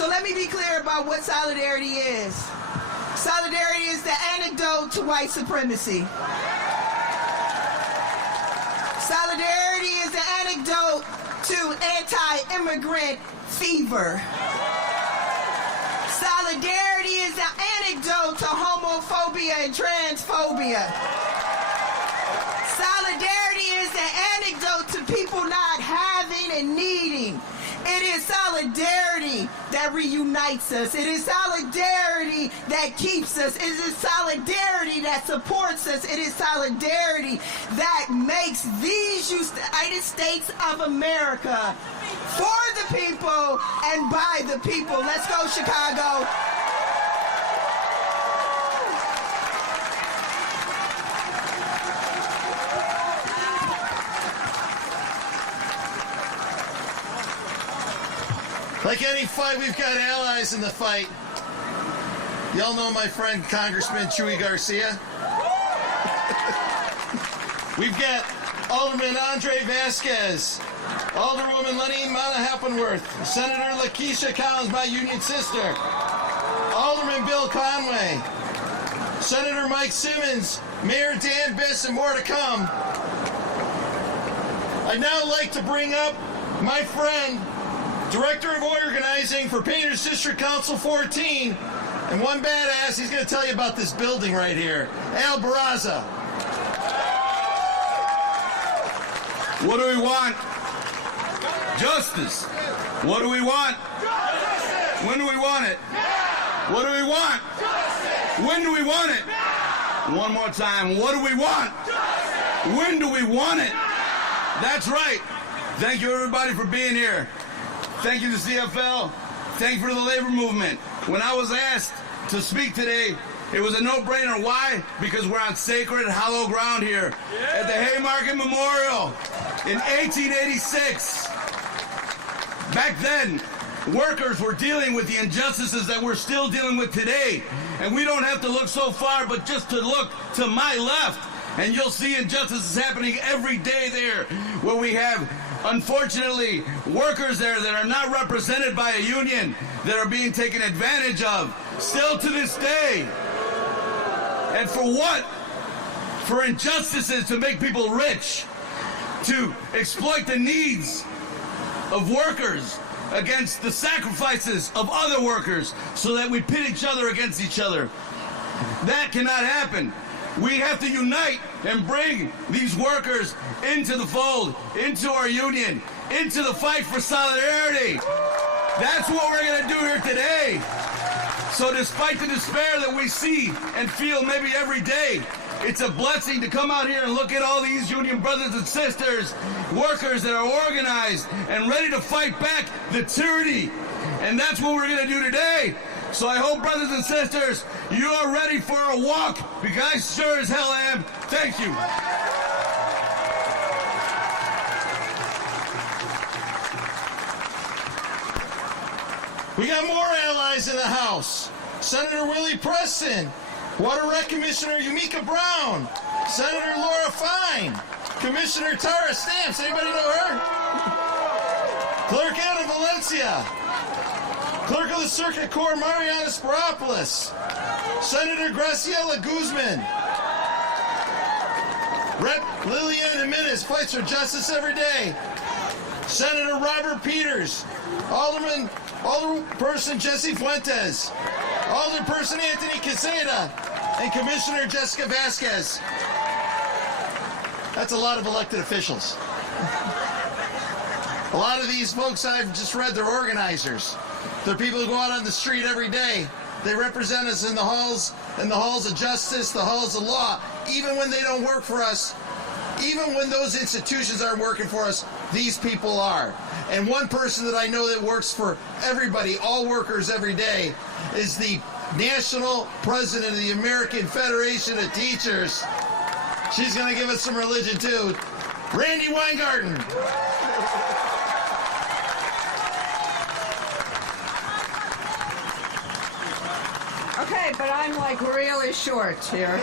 So let me be clear about what solidarity is. Solidarity is the antidote to white supremacy. Solidarity is the antidote to anti-immigrant fever. Solidarity is the antidote to homophobia and transphobia. Solidarity is the antidote to people not having and needing. It is solidarity that reunites us. It is solidarity that keeps us. It is solidarity that supports us. It is solidarity that makes these United States of America for the people and by the people. Let's go, Chicago. Like any fight, we've got allies in the fight. Y'all know my friend Congressman Chuy Garcia. We've got Alderman Andre Vasquez, Alderwoman Lenny Mona-Heppenworth, Senator Lakeisha Collins, my union sister, Alderman Bill Conway, Senator Mike Simmons, Mayor Dan Biss, and more to come. I'd now like to bring up my friend, Director of Organizing for Painters District Council 14, and one badass, he's going to tell you about this building right here, Al Barraza. What do we want? Justice. What do we want? Justice. When do we want it? Now. What do we want? Justice. When do we want it? Now. One more time. What do we want? Justice. When do we want it? Now. That's right. Thank you, everybody, for being here. Thank you to CFL. Thank you for the labor movement. When I was asked to speak today, it was a no-brainer. Why? Because we're on sacred, hallowed ground here at the Haymarket Memorial in 1886. Back then, workers were dealing with the injustices that we're still dealing with today. And we don't have to look so far, but just to look to my left, and you'll see injustices happening every day there, where we have, unfortunately, workers there that are not represented by a union, that are being taken advantage of, still to this day. And for what? For injustices to make people rich, to exploit the needs of workers against the sacrifices of other workers, so that we pit each other against each other. That cannot happen. We have to unite and bring these workers into the fold, into our union, into the fight for solidarity. That's what we're going to do here today. So despite the despair that we see and feel maybe every day, it's a blessing to come out here and look at all these union brothers and sisters, workers that are organized and ready to fight back the tyranny. And that's what we're going to do today. So I hope, brothers and sisters, you are ready for a walk, because I sure as hell am. Thank you. We got more allies in the House. Senator Willie Preston, Water Rec Commissioner Yumika Brown, Senator Laura Fine, Commissioner Tara Stamps, anybody know her? Clerk Ana Valencia, Clerk of the Circuit Court Mariana Spiropoulos, Senator Graciela Guzman, Rep. Liliana Jimenez fights for justice every day, Senator Robert Peters, Alderperson Jesse Fuentes, Alderperson Anthony Quezada, and Commissioner Jessica Vasquez. That's a lot of elected officials. A lot of these folks I've just read, they're organizers. They're people who go out on the street every day. They represent us in the halls of justice, the halls of law. Even when they don't work for us, even when those institutions aren't working for us, these people are. And one person that I know that works for everybody, all workers every day, is the National President of the American Federation of Teachers. She's going to give us some religion too. Randy Weingarten. Okay, but I'm like really short here.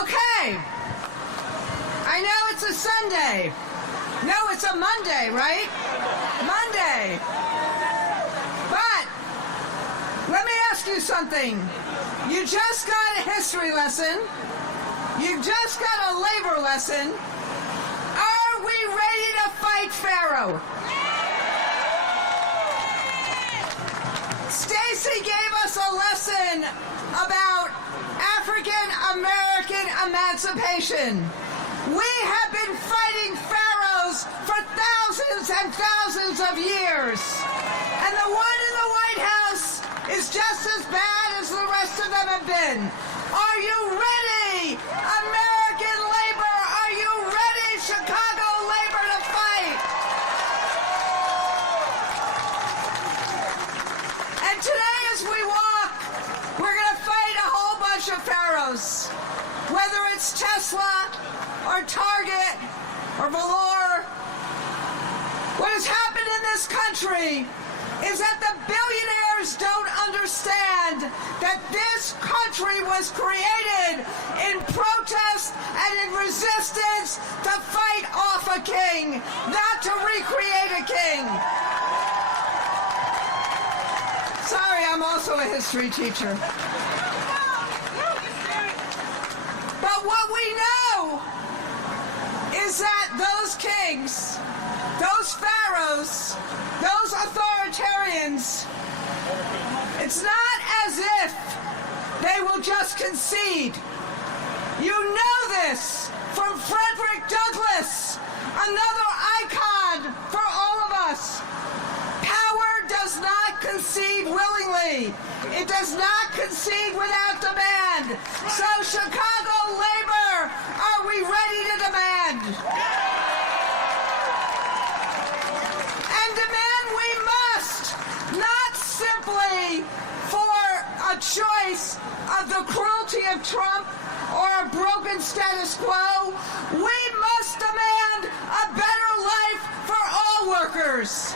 Okay. I know it's a Sunday. No, it's a Monday, right? Monday. you something. You just got a history lesson. You just got a labor lesson. Are we ready to fight Pharaoh? Stacy gave us a lesson about African American emancipation. We have been fighting pharaohs for thousands and thousands of years. And the one in the White House is just as bad as the rest of them have been. Are you ready, American labor? Are you ready, Chicago labor, to fight? And today as we walk, we're going to fight a whole bunch of pharaohs. Whether it's Tesla, or Target, or Valor. What has happened in this country is that the billionaires don't understand that this country was created in protest and in resistance to fight off a king, not to recreate a king. Sorry, I'm also a history teacher. But what we know is that those kings, those pharaohs, those authoritarians, it's not as if they will just concede. You know this from Frederick Douglass, another icon for all of us. Power does not concede willingly. It does not concede without demand. So Chicago labor, are we ready to demand? And demand we must, not simply for a choice of the cruelty of Trump or a broken status quo. We must demand a better life for all workers.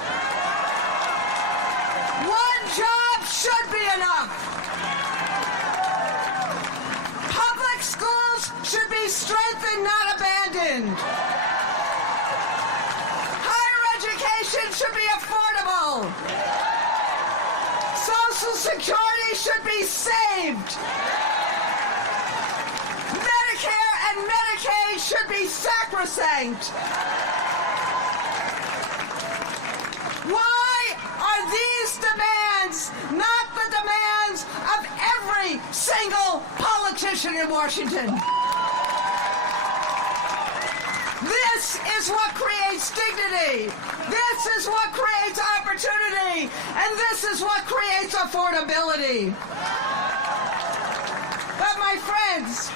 One job should be enough. Public schools should be strengthened, not abandoned. Higher education should be affordable. Social Security should be saved. Medicare and Medicaid should be sacrosanct. Why are these demands not the demands of every single politician in Washington? This is what creates dignity. This is what creates opportunity. And this is what creates affordability. But my friends,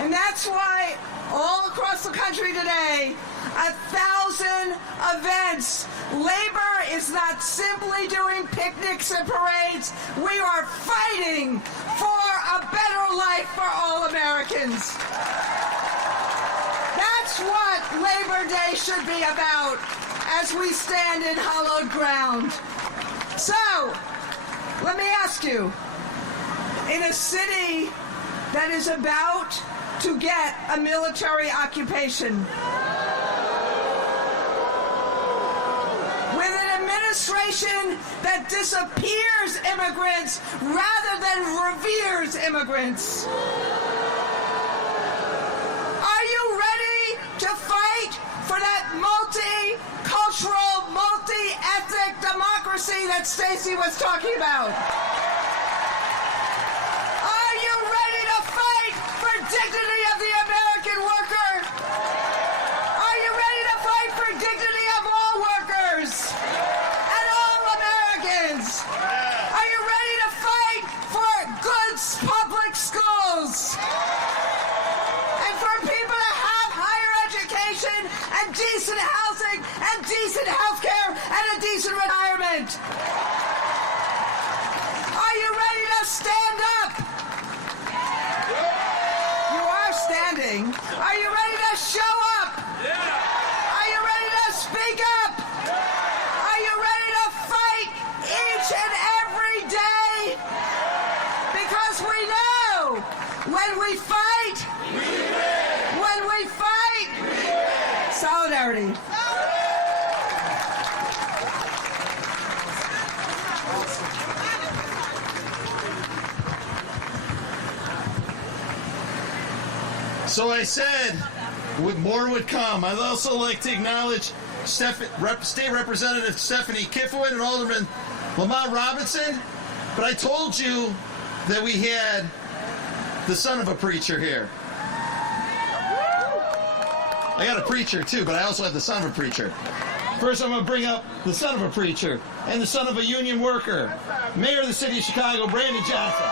and that's why all across the country today, 1,000 events. Labor is not simply doing picnics and parades. We are fighting for a better life for all Americans. That's what Labor Day should be about as we stand in hallowed ground. So, let me ask you, in a city that is about to get a military occupation, with an administration that disappears immigrants rather than reveres immigrants, are you ready to fight for that multicultural, multi-ethnic democracy that Stacey was talking about? Are you ready to fight for dignity of the American worker? Are you ready to fight for dignity of all workers and all Americans? Are you ready to fight for good public schools? And for people to have higher education and decent housing and decent health care and a decent retirement? Are you ready to stand up? You are standing. Are you ready to show up? Are you ready to speak up? Are you ready to fight each and every day? Because we know when we fight, when we fight, solidarity. So I said more would come. I'd also like to acknowledge State Representative Stephanie Kifowit and Alderman Lamont Robinson. But I told you that we had the son of a preacher here. I got a preacher too, but I also have the son of a preacher. First, I'm going to bring up the son of a preacher and the son of a union worker, Mayor of the City of Chicago, Brandon Johnson.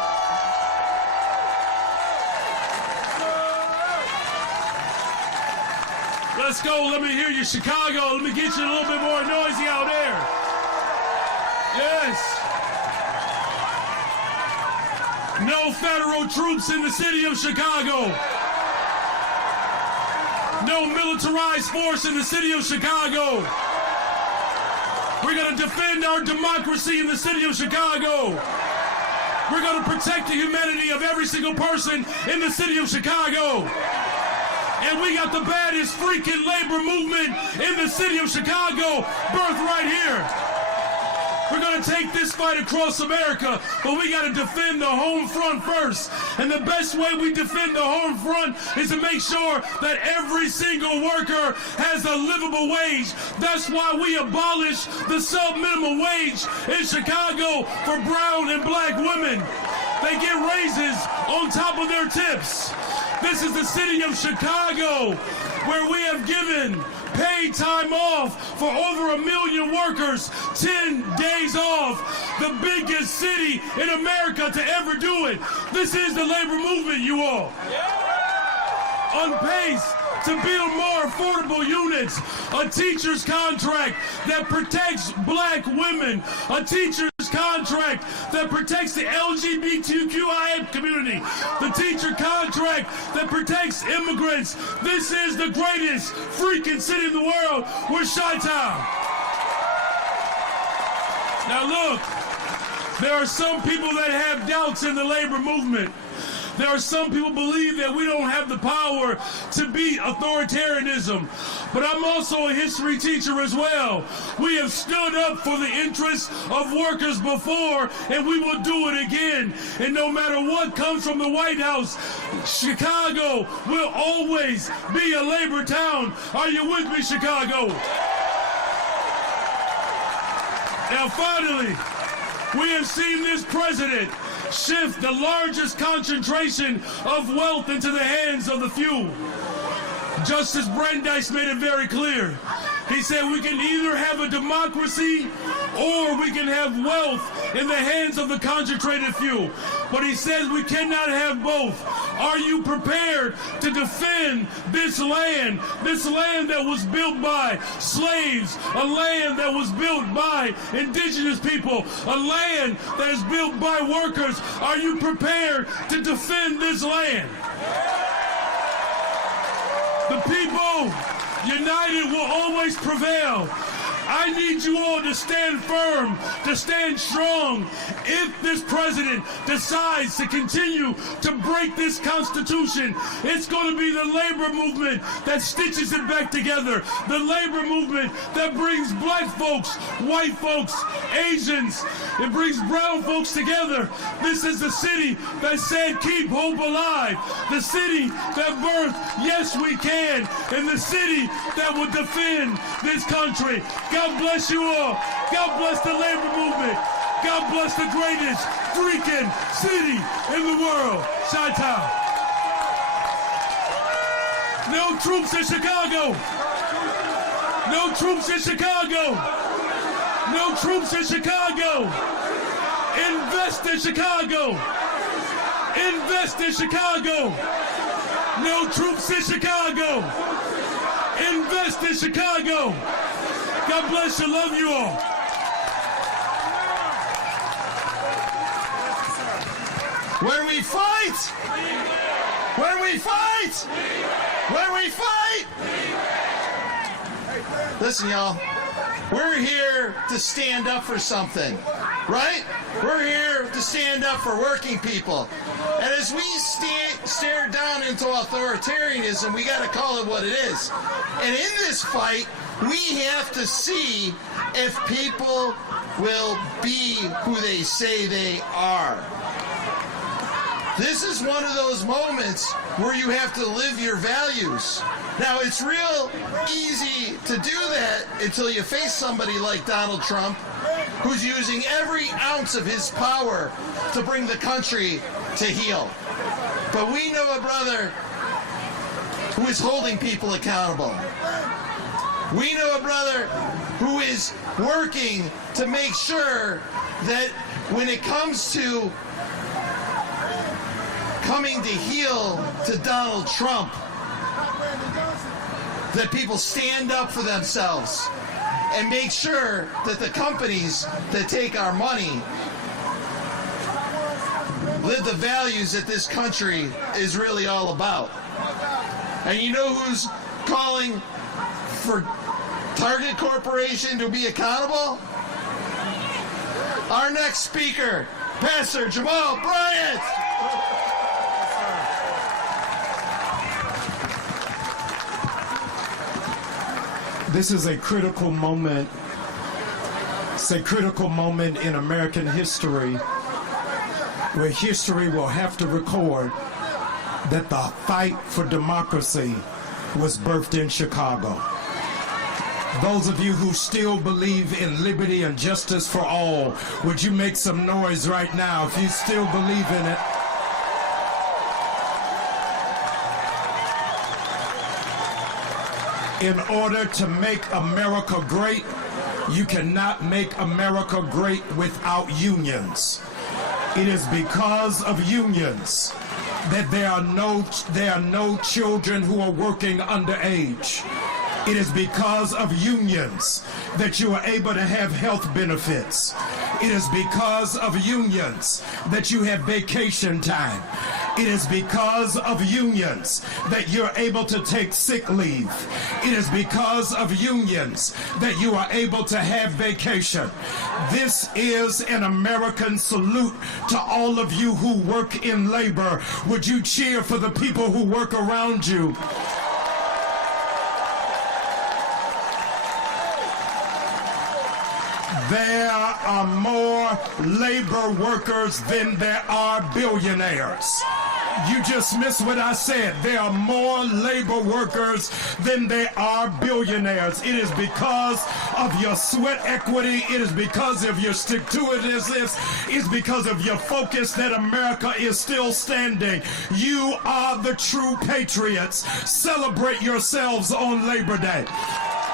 Let's go. Let me hear you, Chicago. Let me get you a little bit more noisy out there. Yes. No federal troops in the city of Chicago. No militarized force in the city of Chicago. We're going to defend our democracy in the city of Chicago. We're going to protect the humanity of every single person in the city of Chicago. And we got the baddest freaking labor movement in the city of Chicago, birthed right here. We're going to take this fight across America, but we got to defend the home front first. And the best way we defend the home front is to make sure that every single worker has a livable wage. That's why we abolished the sub-minimum wage in Chicago for brown and black women. They get raises on top of their tips. This is the city of Chicago, where we have given paid time off for over 1 million workers, 10 days off, the biggest city in America to ever do it. This is the labor movement, you all. On pace to build more affordable units, a teacher's contract that protects black women, a teacher's contract that protects the LGBTQIA community, the teacher contract that protects immigrants. This is the greatest freaking city in the world. We're Chi-Town. Now look, there are some people that have doubts in the labor movement. There are some people who believe that we don't have the power to beat authoritarianism. But I'm also a history teacher as well. We have stood up for the interests of workers before, and we will do it again. And no matter what comes from the White House, Chicago will always be a labor town. Are you with me, Chicago? Now finally, we have seen this president shift the largest concentration of wealth into the hands of the few. Justice Brandeis made it very clear. He said we can either have a democracy or we can have wealth in the hands of the concentrated few. But he says we cannot have both. Are you prepared to defend this land that was built by slaves, a land that was built by indigenous people, a land that is built by workers? Are you prepared to defend this land? The people united will always prevail. I need you all to stand firm, to stand strong. If this president decides to continue to break this Constitution, it's going to be the labor movement that stitches it back together. The labor movement that brings black folks, white folks, Asians, it brings brown folks together. This is the city that said keep hope alive. The city that birthed Yes We Can. And the city that will defend this country. God bless you all. God bless the labor movement. God bless the greatest freaking city in the world. Chi-Town. No troops in Chicago. No troops in Chicago. No troops in Chicago. Invest in Chicago. Invest in Chicago. No troops in Chicago. Invest in Chicago. God bless you. Love you all. Where we fight! Where we fight! Where we fight! Listen, y'all. We're here to stand up for something, right? We're here to stand up for working people. And as we stare down into authoritarianism, we got to call it what it is. And in this fight, we have to see if people will be who they say they are. This is one of those moments where you have to live your values. Now, it's real easy to do that until you face somebody like Donald Trump, who's using every ounce of his power to bring the country to heel. But we know a brother who is holding people accountable. We know a brother who is working to make sure that when it comes to coming to heel to Donald Trump, that people stand up for themselves and make sure that the companies that take our money live the values that this country is really all about. And you know who's calling for Target Corporation to be accountable? Our next speaker, Pastor Jamal Bryant. This is a critical moment. It's a critical moment in American history where history will have to record that the fight for democracy was birthed in Chicago. Those of you who still believe in liberty and justice for all, would you make some noise right now if you still believe in it? In order to make America great, you cannot make America great without unions. It is because of unions that there are no children who are working underage. It is because of unions that you are able to have health benefits. It is because of unions that you have vacation time. It is because of unions that you're able to take sick leave. It is because of unions that you are able to have vacation. This is an American salute to all of you who work in labor. Would you cheer for the people who work around you? There are more labor workers than there are billionaires. You just missed what I said. There are more labor workers than there are billionaires. It is because of your sweat equity. It is because of your stick-to-itiveness. It's because of your focus that America is still standing. You are the true patriots. Celebrate yourselves on Labor Day.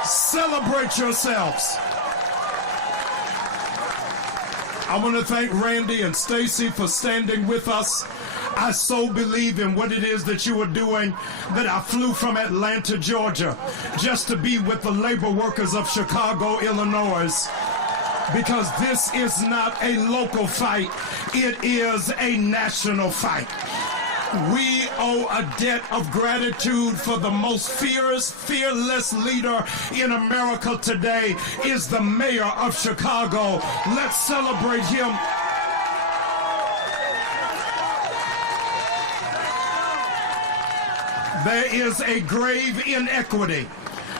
Celebrate yourselves. I want to thank Randy and Stacy for standing with us. I so believe in what it is that you are doing that I flew from Atlanta, Georgia, just to be with the labor workers of Chicago, Illinois, because this is not a local fight. It is a national fight. We owe a debt of gratitude for the most fearless leader in America today is the mayor of Chicago. Let's celebrate him. There is a grave inequity.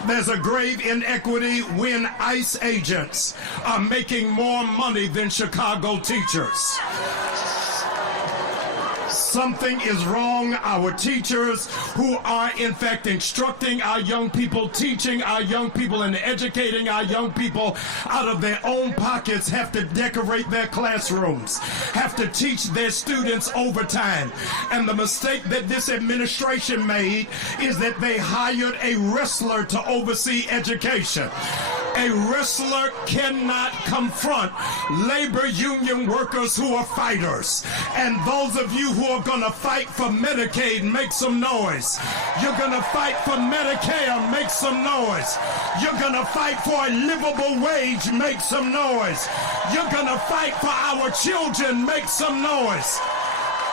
There's a grave inequity when ICE agents are making more money than Chicago teachers. Something is wrong. Our teachers who are in fact instructing our young people, teaching our young people, and educating our young people out of their own pockets have to decorate their classrooms, have to teach their students overtime. And the mistake that this administration made is that they hired a wrestler to oversee education. A wrestler cannot confront labor union workers who are fighters. And those of you who are going to fight for Medicaid, make some noise. You're going to fight for Medicare, make some noise. You're going to fight for a livable wage, make some noise. You're going to fight for our children, make some noise.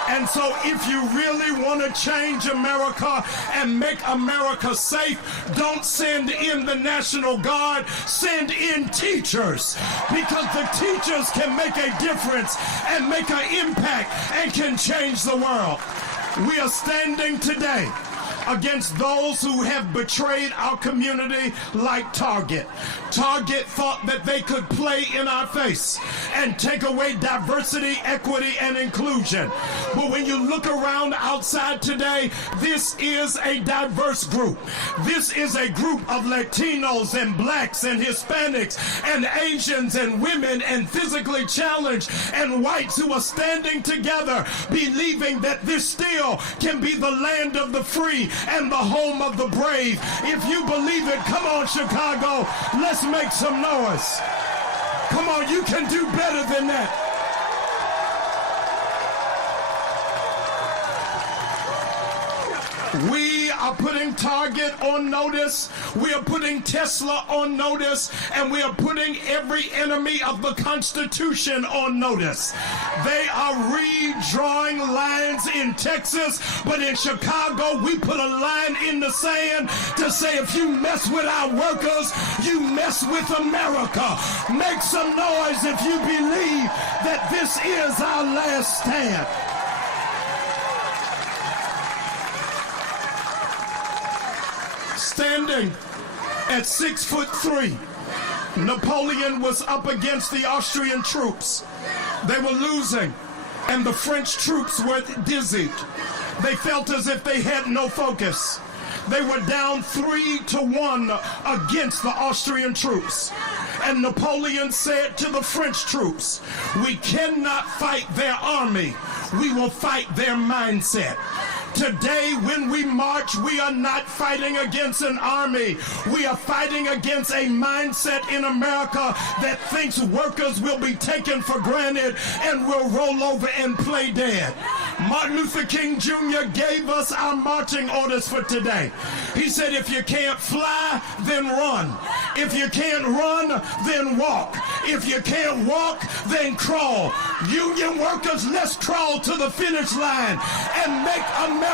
And so if you really want to change America and make America safe, don't send in the National Guard, send in teachers, because the teachers can make a difference and make an impact and can change the world. We are standing today against those who have betrayed our community like Target. Target thought that they could play in our face and take away diversity, equity, and inclusion. But when you look around outside today, this is a diverse group. This is a group of Latinos and blacks and Hispanics and Asians and women and physically challenged and whites who are standing together, believing that this still can be the land of the free and the home of the brave. If you believe it, come on, Chicago, let's make some noise. Come on, you can do better than that. We are putting Target on notice. We are putting Tesla on notice. And we are putting every enemy of the Constitution on notice. They are redrawing lines in Texas, but in Chicago, we put a line in the sand to say if you mess with our workers, you mess with America. Make some noise if you believe that this is our last stand. Standing at 6'3", Napoleon was up against the Austrian troops. They were losing, and the French troops were dizzied. They felt as if they had no focus. They were down 3-1 against the Austrian troops. And Napoleon said to the French troops, "We cannot fight their army. We will fight their mindset." Today, when we march, we are not fighting against an army. We are fighting against a mindset in America that thinks workers will be taken for granted and will roll over and play dead. Martin Luther King Jr. gave us our marching orders for today. He said, if you can't fly, then run. If you can't run, then walk. If you can't walk, then crawl. Union workers, let's crawl to the finish line and make America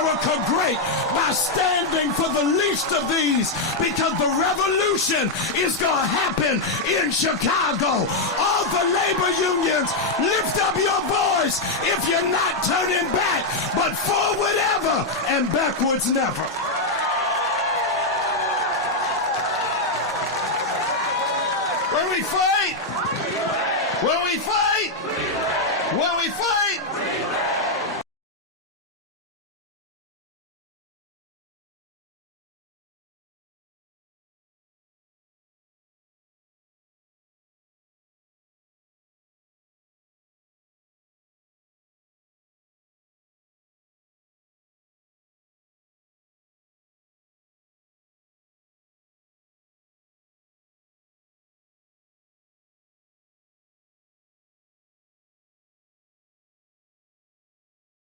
great by standing for the least of these, because the revolution is going to happen in Chicago. All the labor unions, lift up your voice if you're not turning back, but forward ever and backwards never. When we fight, when we fight, when we fight,